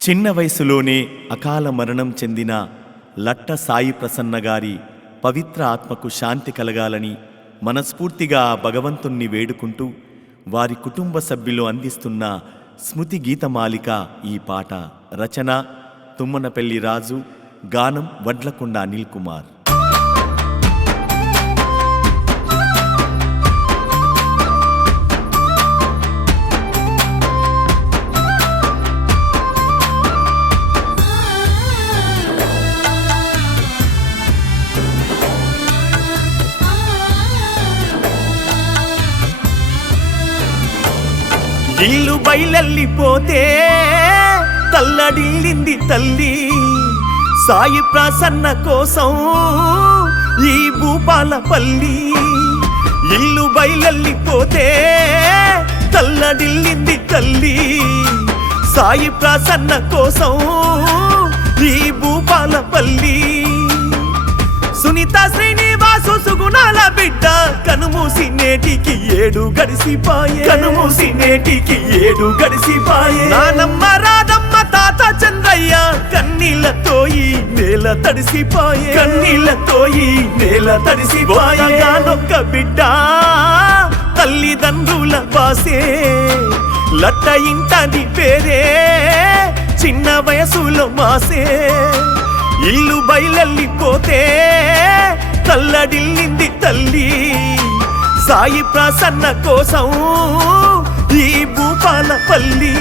చిన్న వయసులోనే అకాల మరణం చెందిన లట్ట సాయి ప్రసన్న గారి పవిత్ర ఆత్మకు శాంతి కలగాలని మనస్ఫూర్తిగా భగవంతుణ్ణి వేడుకుంటూ వారి కుటుంబ సభ్యులు అందిస్తున్న స్మృతి గీతమాలిక ఈ పాట. రచన తుమ్మనపల్లి రాజు, గానం వడ్లకొండ అనిల్ కుమార్. ఇల్లు బయలెళ్ళిపోతే తల్లడిల్లింది తల్లి, సాయి ప్రసన్న కోసం ఈ భూపాలపల్లి. ఇల్లు బయలెళ్ళిపోతే తల్లడిల్లింది తల్లి, సాయి ప్రసన్న కోసం ఈ భూపాలపల్లి. సునీత శ్రీనివాసు సుగుణాల బిడ్డ కనుమూసి నేటికి 7 గడిసిపాయే, కనుమూసి నేటికి 7 గడిసిపాయే. నానమ్మ రాధమ్మ తాత చంద్రయ్య కన్నీళ్లతో ఈ నేల తడిసిపాయే, కన్నీళ్లతో ఈ నేల తడిసిపాయే. గానొక్క బిడ్డ తల్లిదండ్రుల బాసే, లట్ట ఇంటది పేరే చిన్న వయసులో మాసే. ఇల్లు బయలెళ్ళిపోతే తల్లడిల్లింది తల్లి, సాయి ప్రసన్న కోసం ఈ భూపాలపల్లి.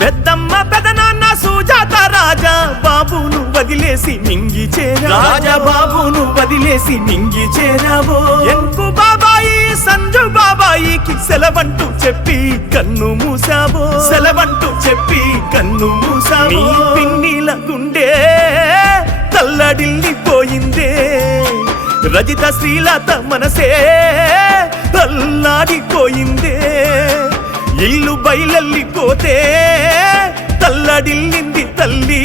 పెద్దమ్మ పెదనాన్న సుజాత రాజా బాబును వదిలేసి మింగి చేరా, రాజా బాబును వదిలేసి మింగి చేరావో. ఎంకు బాబాయి సంజు బాబాయికి సెలవంటూ చెప్పి కన్ను మూసావో, సెలవంటూ చెప్పి కన్ను మూసావో. నీ పిన్నిల గుండె తల్లడిల్లిపోయిందే, రజిత శ్రీలత మనసే తల్లాడిపోయిందే. ఇల్లు బయలెళ్ళిపోతే తల్లడిల్లింది తల్లి,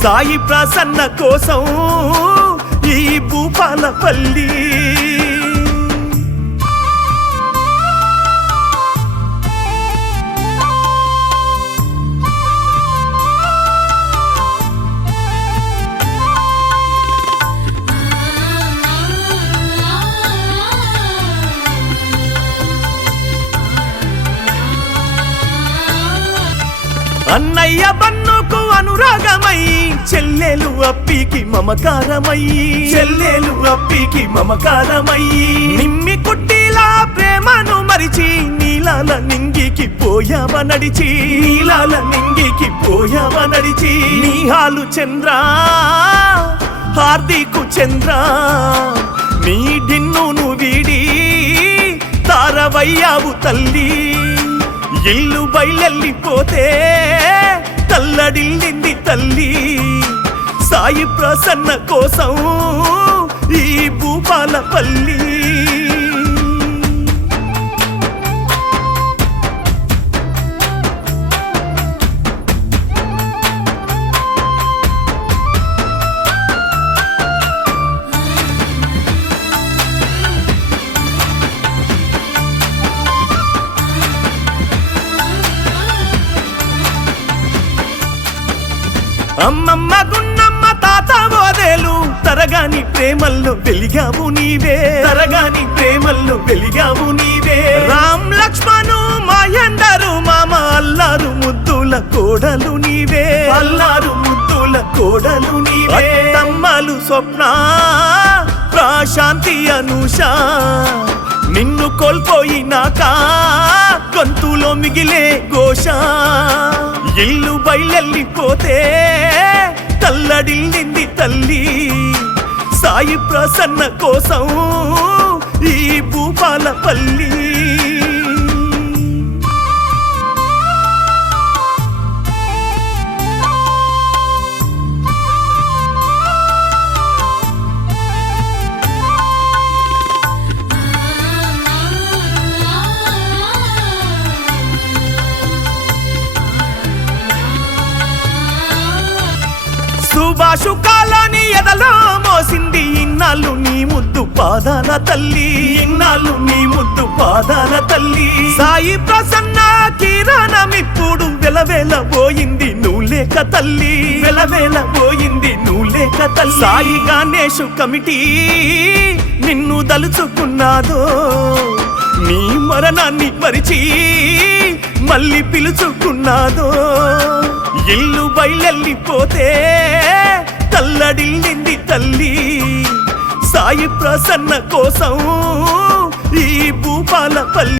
సాయి ప్రసన్న కోసం ఈ భూపాలపల్లి. అన్నయ్య బన్నుకు అనురాగమై, చెల్లెలు అప్పికి మమకారమై, చెల్లెలు అప్పికి మమకారమై. నిమ్మి కుట్టిలా ప్రేమను మరిచి నీలాల నింగికి పోయావ నడిచి, నీలాల నింగికి పోయావ నడిచి. నీహాలు చంద్ర హార్దికు చంద్ర నీ డిన్నును వీడి తారవయ్యావు తల్లి. ఇల్లు బయలెళ్ళిపోతే తల్లడిల్లింది తల్లి, సాయి ప్రసన్న కోసం ఈ భూపాలపల్లి. అమ్మమ్మ గున్నమ్మ తాత ఓదేలు తరగాని ప్రేమల్లో వెలిగావు నీవే, తరగాని ప్రేమల్లో వెలిగావు నీవే. రామ్ లక్ష్మణు మహేందరు మామ అల్లారు ముద్దుల కోడలు నీవే, అల్లారు ముద్దుల కోడలు నీవే. తమ్మలు స్వప్న ప్రశాంతి అనూష నిన్ను కోల్పోయినాక గొంతులో మిగిలే ఘోష. ఇల్లు బయలెళ్ళిపోతే తల్లడిల్లింది తల్లి, సాయి ప్రసన్న కోసం ఈ భూపాలపల్లి. సుభాషుకాలని ఎదలో మోసింది ఇన్నాళ్ళు నీ ముద్దు పాదాల తల్లి, ఇన్నాళ్ళు నీ ముద్దు పాదాల తల్లి. సాయి ప్రసన్న కిరణమిప్పుడు వెలవేల పోయింది నువ్వు లేక తల్లి, వెలవేల పోయింది నువ్వు లేక తల్లి. సాయి గణేష్ కమిటీ నిన్ను దలుచుకున్నాదో, నీ మరణాన్ని మరిచి మళ్ళీ పిలుచుకున్నాదో. ఇల్లు బయలెళ్ళిపోతే తల్లడిల్లింది తల్లి, సాయి ప్రసన్న కోసం ఈ భూపాలపల్లి.